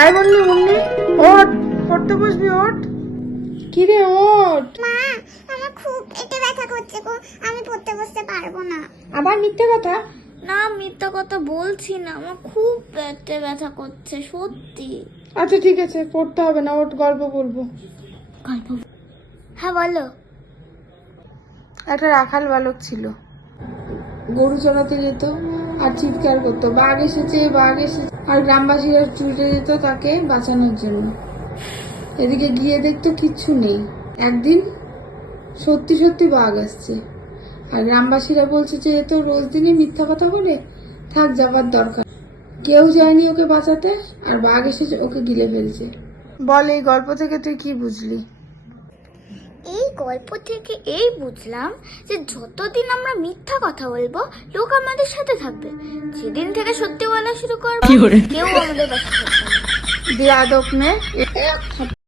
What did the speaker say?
আয় বললি মুন্নি, ওঠ, পড়তে বসবি, ওঠ। কি রে, ওঠ। মা, আমার খুব পেটে ব্যথা করছে গো, আমি পড়তে বসতে পারবো না। আবার মিথ্যে কথা? না, মিথ্যা কথা বলছি না, আমার খুব পেটে ব্যথা করছে সত্যি। আচ্ছা ঠিক আছে, পড়তে হবে না, ওঠ, গল্প বলবো। গল্প? হ্যাঁ বলো। একটা রাখাল বালক ছিল, গরু চড়াতে যেত আর চিৎকার করতো, বাঘ এসেছে, বাঘ এসেছে, আর গ্রামবাসীরা ছুটে যেত তাকে বাঁচানোর জন্য। এদিকে গিয়ে দেখতো কিচ্ছু নেই। একদিন সত্যি সত্যি বাঘ আসছে, আর গ্রামবাসীরা বলছে যে এ তো রোজ দিনই মিথ্যা কথা বলে, থাক, যাবার দরকার। কেউ যায়নি ওকে বাঁচাতে, আর বাঘ এসেছে ওকে গিলে ফেলছে। বল, এই গল্প থেকে তুই কি বুঝলি? এই গল্প থেকে এই বুঝলাম যে যতদিন আমরা মিথ্যা কথা বলবো, লোক আমাদের সাথে থাকবে। যেদিন থেকে সত্যি বলা শুরু করবো, কেউ আমাদের পাশে থাকবে না। বেয়াদব মেয়ে।